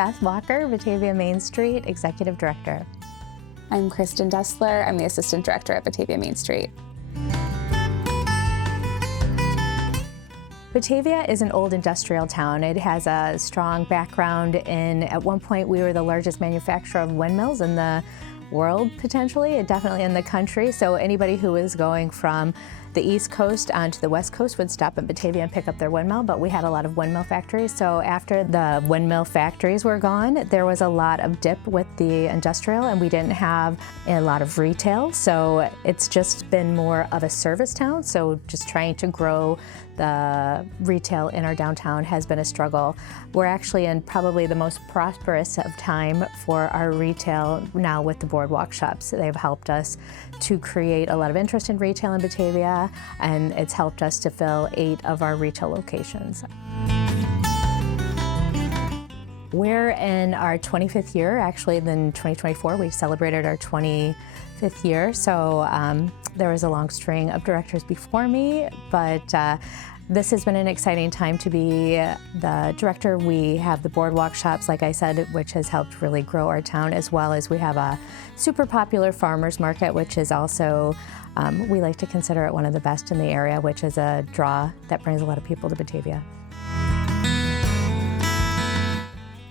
Beth Walker, Batavia Main Street Executive Director. I'm Kristen Dessler. I'm the Assistant Director at Batavia Main Street. Batavia is an old industrial town. It has a strong background in, at one point, we were the largest manufacturer of windmills in the world, potentially, definitely in the country. So anybody who was going from the East Coast onto the West Coast would stop in Batavia and pick up their windmill, but we had a lot of windmill factories. So after the windmill factories were gone, there was a lot of dip with the industrial, and we didn't have a lot of retail. So it's just been more of a service town. So just trying to grow the retail in our downtown has been a struggle. We're actually in probably the most prosperous of time for our retail now with the boardwalk shops. They've helped us to create a lot of interest in retail in Batavia, and it's helped us to fill 8 of our retail locations. We're in our 25th year. Actually, in 2024, we celebrated our 25th year. So there was a long string of directors before me, but this has been an exciting time to be the director. We have the boardwalk shops, like I said, which has helped really grow our town, as well as we have a super popular farmers market, which is also, we like to consider it one of the best in the area, which is a draw that brings a lot of people to Batavia.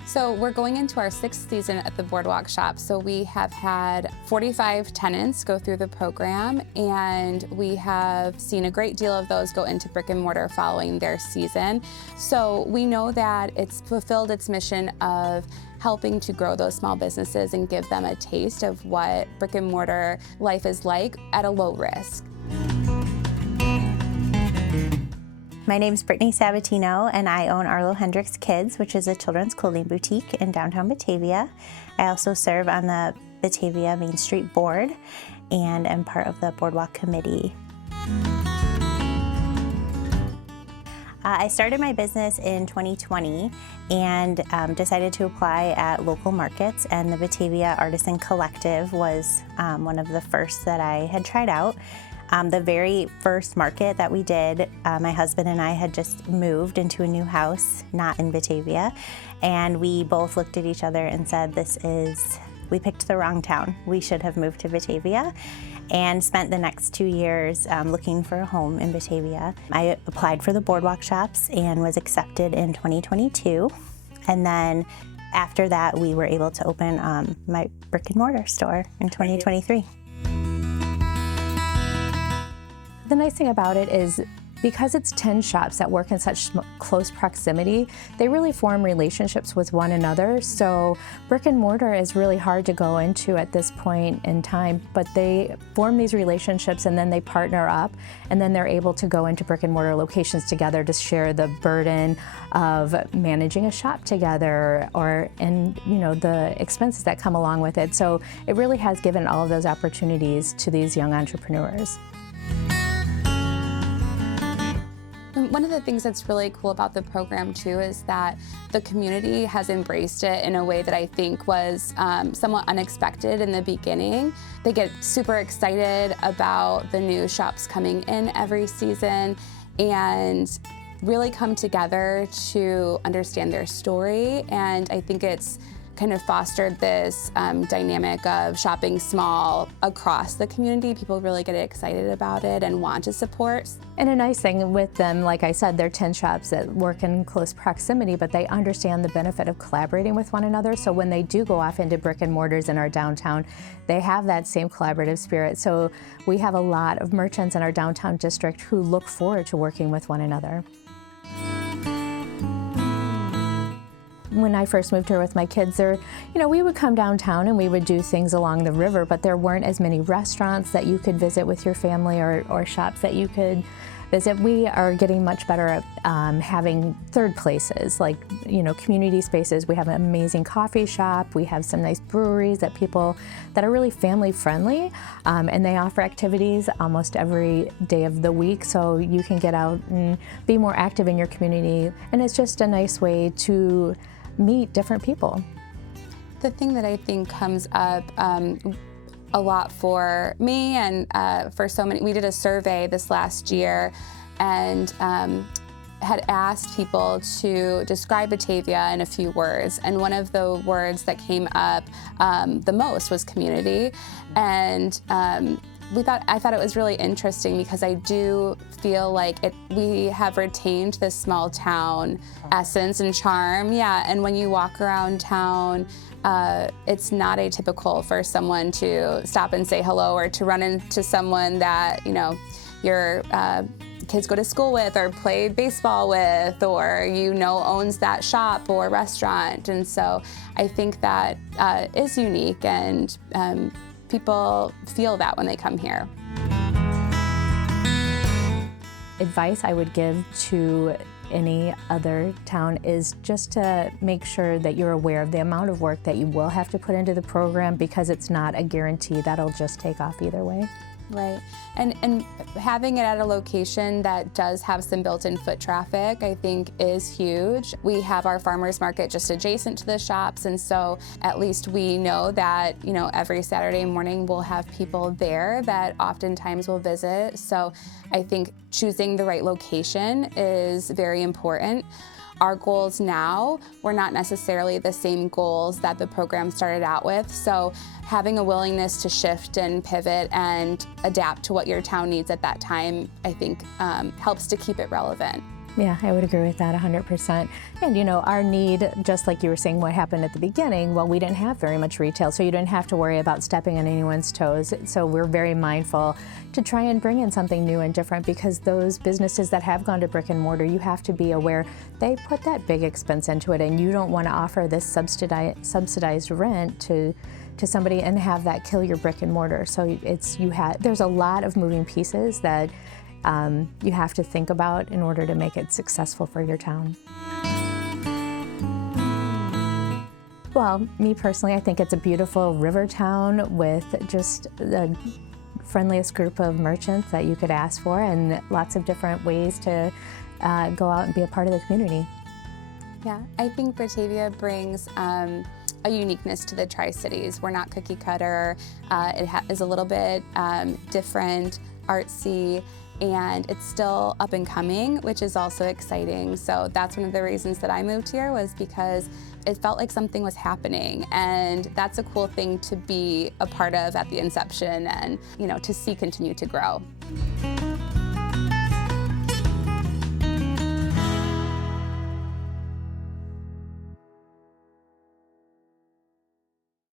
So we're going into our 6th season at the Boardwalk Shop. So we have had 45 tenants go through the program, and we have seen a great deal of those go into brick and mortar following their season. So we know that it's fulfilled its mission of helping to grow those small businesses and give them a taste of what brick and mortar life is like at a low risk. My name's Brittany Sabatino, and I own Arlo Hendricks Kids, which is a children's clothing boutique in downtown Batavia. I also serve on the Batavia Main Street Board and am part of the Boardwalk Committee. I started my business in 2020 and decided to apply at local markets, and the Batavia Artisan Collective was one of the first that I had tried out. The very first market that we did, my husband and I had just moved into a new house, not in Batavia, and we both looked at each other and said, we picked the wrong town. We should have moved to Batavia, and spent the next 2 years looking for a home in Batavia. I applied for the boardwalk shops and was accepted in 2022, and then after that we were able to open my brick and mortar store in 2023. The nice thing about it is, because it's 10 shops that work in such close proximity, they really form relationships with one another. So brick and mortar is really hard to go into at this point in time, but they form these relationships and then they partner up, and then they're able to go into brick and mortar locations together to share the burden of managing a shop together, and the expenses that come along with it. So it really has given all of those opportunities to these young entrepreneurs. One of the things that's really cool about the program too is that the community has embraced it in a way that I think was somewhat unexpected in the beginning. They get super excited about the new shops coming in every season and really come together to understand their story, and I think it's kind of fostered this dynamic of shopping small across the community. People really get excited about it and want to support. And a nice thing with them, like I said, they're 10 shops that work in close proximity, but they understand the benefit of collaborating with one another. So when they do go off into brick and mortars in our downtown, they have that same collaborative spirit. So we have a lot of merchants in our downtown district who look forward to working with one another. When I first moved here with my kids, we would come downtown and we would do things along the river, but there weren't as many restaurants that you could visit with your family or shops that you could visit. We are getting much better at having third places, like, community spaces. We have an amazing coffee shop. We have some nice breweries that are really family friendly, and they offer activities almost every day of the week, so you can get out and be more active in your community. And it's just a nice way to meet different people. The thing that I think comes up a lot for me and for so many, we did a survey this last year, and had asked people to describe Batavia in a few words, and one of the words that came up the most was community. And I thought it was really interesting because I do feel like we have retained this small town essence and charm. Yeah, and when you walk around town, it's not atypical for someone to stop and say hello, or to run into someone that, you know, your kids go to school with or play baseball with, or owns that shop or restaurant. And so I think that is unique, and people feel that when they come here. Advice I would give to any other town is just to make sure that you're aware of the amount of work that you will have to put into the program, because it's not a guarantee that'll just take off either way. Right, and having it at a location that does have some built-in foot traffic, I think, is huge. We have our farmers market just adjacent to the shops, and so at least we know that, every Saturday morning we'll have people there that oftentimes will visit. So I think choosing the right location is very important. Our goals now were not necessarily the same goals that the program started out with, so having a willingness to shift and pivot and adapt to what your town needs at that time, I think, helps to keep it relevant. Yeah, I would agree with that 100%. And our need, just like you were saying, what happened at the beginning, well, we didn't have very much retail, so you didn't have to worry about stepping on anyone's toes. So we're very mindful to try and bring in something new and different, because those businesses that have gone to brick and mortar, you have to be aware they put that big expense into it, and you don't want to offer this subsidized rent to somebody and have that kill your brick and mortar. So there's a lot of moving pieces that you have to think about in order to make it successful for your town. Well, me personally, I think it's a beautiful river town with just the friendliest group of merchants that you could ask for, and lots of different ways to go out and be a part of the community. Yeah, I think Batavia brings a uniqueness to the Tri-Cities. We're not cookie cutter. It is a little bit different, artsy, and it's still up and coming, which is also exciting. So that's one of the reasons that I moved here, was because it felt like something was happening, and that's a cool thing to be a part of at the inception, and to see continue to grow.